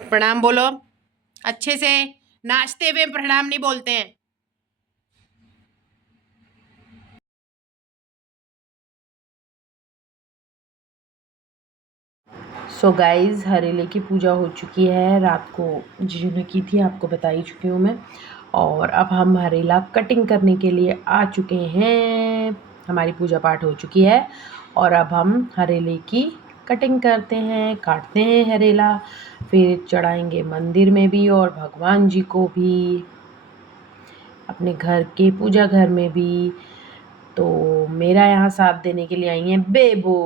प्रणाम बोलो अच्छे से। नाचते हुए प्रणाम नहीं बोलते हैं। सो गाइज हरेले की पूजा हो चुकी है, रात को जीजू ने की थी, आपको बता ही चुकी हूँ मैं। और अब हम हरेला कटिंग करने के लिए आ चुके हैं। हमारी पूजा पाठ हो चुकी है और अब हम हरेले की कटिंग करते हैं, काटते हैं हरेला, फिर चढ़ाएंगे मंदिर में भी और भगवान जी को भी, अपने घर के पूजा घर में भी। तो मेरा यहाँ साथ देने के लिए आई है बेबो।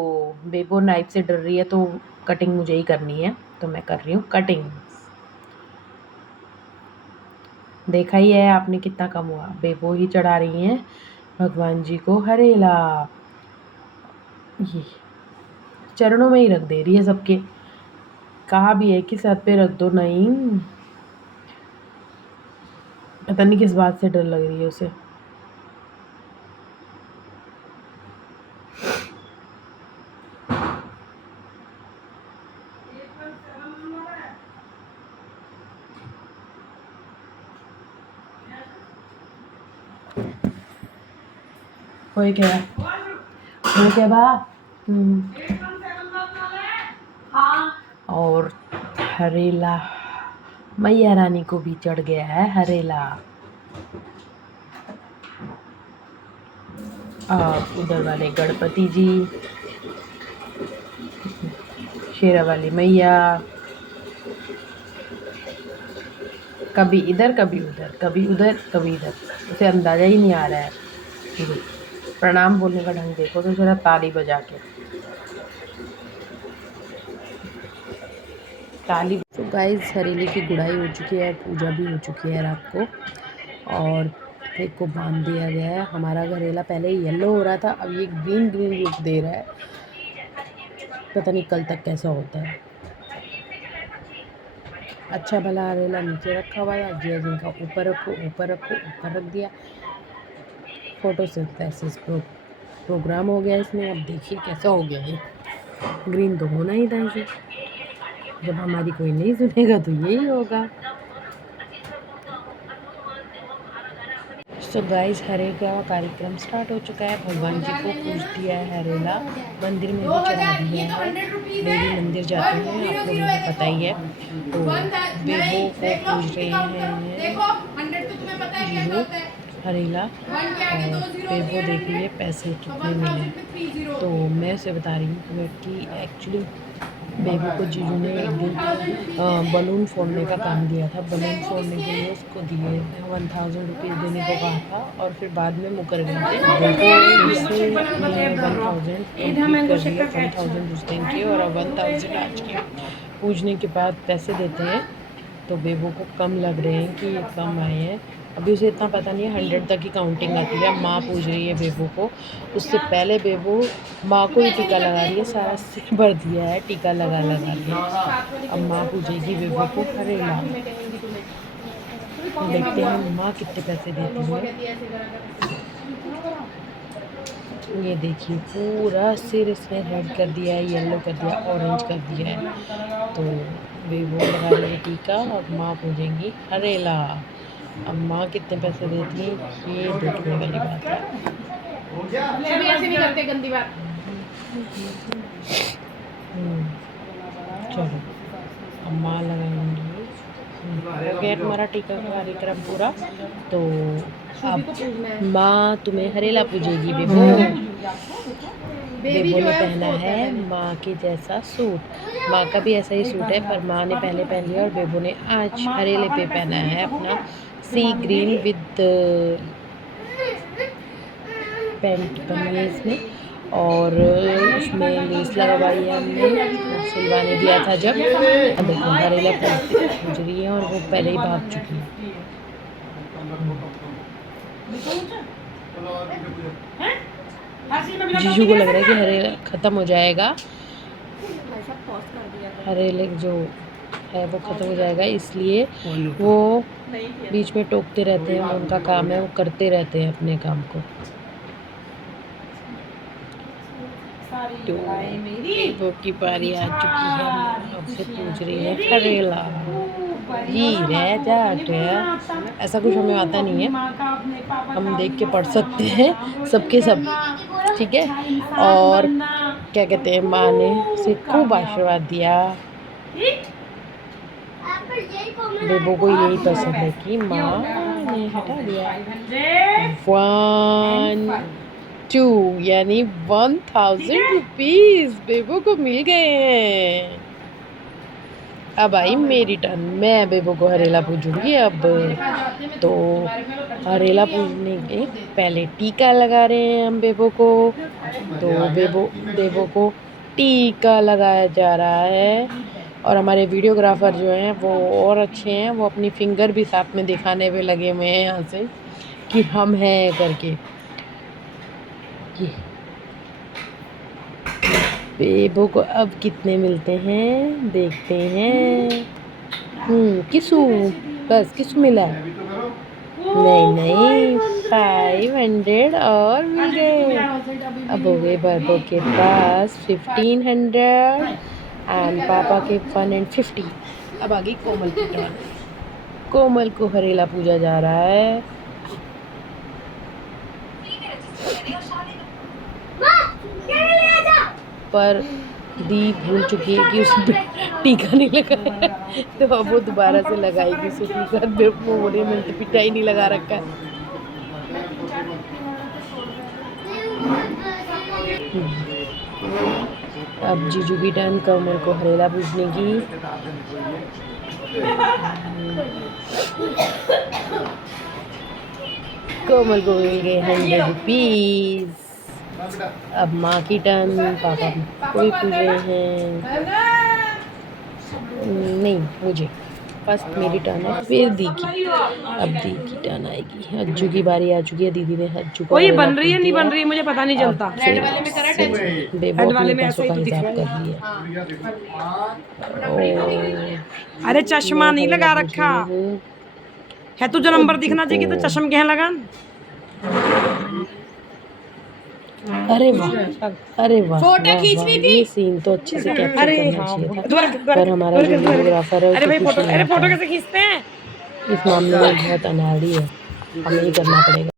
बेबो नाइफ से डर रही है तो कटिंग मुझे ही करनी है, तो मैं कर रही हूँ कटिंग। देखा ही है आपने कितना कम हुआ। बेबो ही चढ़ा रही हैं भगवान जी को हरेला। ये चरणों में ही रख दे रही है सबके। कहा भी है कि सर पे रख दो, नहीं पता नहीं किस बात से डर लग रही है उसे। कोई क्या कोई क्या बा। और हरेला मैया रानी को भी चढ़ गया है हरेला। और उधर वाले गणपति जी, शेरा वाली मैया, कभी इधर कभी उधर, कभी उधर कभी इधर, उसे अंदाज़ा ही नहीं आ रहा है। प्रणाम बोलने का ढंग देखो तो जरा, ताली बजा के ताली। तो गाइस हरेली की गुड़ाई हो चुकी है, पूजा भी हो चुकी है रात को, और एक को बांध दिया गया है। हमारा हरेला पहले येलो हो रहा था, अब ये ग्रीन ग्रीन लुक दे रहा है। पता नहीं कल तक कैसा होता है। अच्छा भला हरेला नीचे रखा हुआ था, जिया जिनका ऊपर रखो ऊपर रखो, ऊपर रख दिया। फोटोसिंथेसिस प्रोग्राम हो गया इसमें। अब देखिए कैसा हो गया ये। ग्रीन तो होना ही था इसे, जब हमारी कोई नहीं सुनेगा तो यही होगा। सो गाइस हरे का कार्यक्रम स्टार्ट हो चुका है। भगवान जी को पूज दिया है हरेला, मंदिर में भी चढ़ा दिया है। देवी मंदिर जाते हैं, आप लोगों को पता ही है। तो बेबो को पूज रहे हैं जीजू हरेला, और बेबो देख रही है पैसे कितने मिले। तो मैं उसे बता रही हूँ कि एक्चुअली बेबी को जीजू ने एक दिन बलून फोड़ने का काम दिया था। बलून फोड़ने के लिए उसको दिए 1000 रुपीज़ देने को कहा था, और फिर बाद में मुकर गए थे। फिर से 1000 कंप्लीट कर दिए, 1000 उस दिन की, और अब 1000 आज के पूजने के बाद पैसे देते हैं। तो बेबो को कम लग रहे हैं कि ये कम आए हैं। अभी उसे इतना पता नहीं है, 100 तक की काउंटिंग आती है। माँ पूज रही है बेबो को, उससे पहले बेबो माँ को ही टीका लगा रही है। सारा सिर भर दिया है टीका लगा लगा के। अब माँ पूजेगी बेबो को हरेला। देखते हैं माँ कितने पैसे देती है। ये देखिए पूरा सिर इसने रेड कर दिया है, येलो कर दिया, ऑरेंज कर दिया है। तो बेबो लगा रही है टीका और माँ पूजेंगी हरेला। अब माँ कितने पैसे देती है ये देखने वाली बात है। ऐसे नहीं करते गंदी बात। चलो अब माँ लगाएंगी। हो गया तुम्हारा टीका का कार्यक्रम पूरा। तो अब माँ तुम्हें हरेला पूजेगी बेबो। बेबो ने पहना है माँ के जैसा सूट। माँ का भी ऐसा ही सूट है, पर माँ ने पहले पहन लिया और बेबो ने आज हरेले पे पहना है अपना सी ग्रीन विद पैंट बनी है इसमें, और उसमें लेस लगवाई है हमने, सिलवाने दिया था जब। देखो हरेला पूज रही है और वो पहले ही भाग चुकी है। जीजू को लग रहा है कि हरेला ख़त्म हो जाएगा, हरेले जो है वो ख़त्म हो जाएगा, इसलिए वो बीच में टोकते रहते हैं। वो उनका काम है, वो करते रहते हैं अपने काम को। तो बेबो की बारी आ चुकी है, अब से पूजा पूछ रही है हरेला ही रह जाट है। ऐसा कुछ हमें आता नहीं है, हम देख के पढ़ सकते हैं सबके सब, ठीक है। और क्या कहते हैं, माँ ने उसे खूब आशीर्वाद दिया। बेबो को यही पसंद है कि माँ ने हटा दिया। 1 2 यानी 1000 रुपीज बेबो को मिल गए हैं। अब आई मेरी टर्न, मैं बेबो को हरेला पूजूंगी। अब तो हरेला पूजने के पहले टीका लगा रहे हैं हम बेबो को। तो बेबो को टीका लगाया जा रहा है। और हमारे वीडियोग्राफर जो हैं वो और अच्छे हैं, वो अपनी फिंगर भी साथ में दिखाने पे लगे हुए हैं यहाँ से कि हम हैं करके। बेबो को अब कितने मिलते हैं देखते हैं। किसू, बस किसू मिला? नहीं 500 और मिल गए। अब हो गए बेबो के पास 1500 एंड पापा के 150। अब आ गई कोमल की टर्न। कोमल को हरेला पूजा जा रहा है। पर दी भूल चुकी है कि उसने टीका नहीं लगाया, तो अब वो दोबारा से लगाएगी उसे टीका। बोले मैंने तो पिटाई नहीं लगा रखा है। अब जीजू की टर्न, कोमल को हरेला पूजने की। कोमल को मिल गए 100 रुपीज। अब माँ की टर्न, पापा कोई पूछ रहे हैं, नहीं मुझे फर्स्ट मेरी टर्न है, फिर दी की। अब दी की टर्न आएगी। हज्जू की बारी आ चुकी है, दीदी ने हज्जू को बन रही है नहीं बन रही है मुझे पता नहीं चलता। बेबो अपने पैसों का हिसाब कर लिया। अरे चश्मा नहीं लगा रखा है, तुझे नंबर दिखना चाहिए तो चश्म क्या लगा। अरे वाह फोटो खींचनी थी। ये सीन तो अच्छे से कैप्चर करना चाहिए था, पर हमारा जो वीडियोग्राफर है अरे फोटो कैसे खींचते हैं, इस मामले में बहुत अनाड़ी है, हमें ही करना पड़ेगा।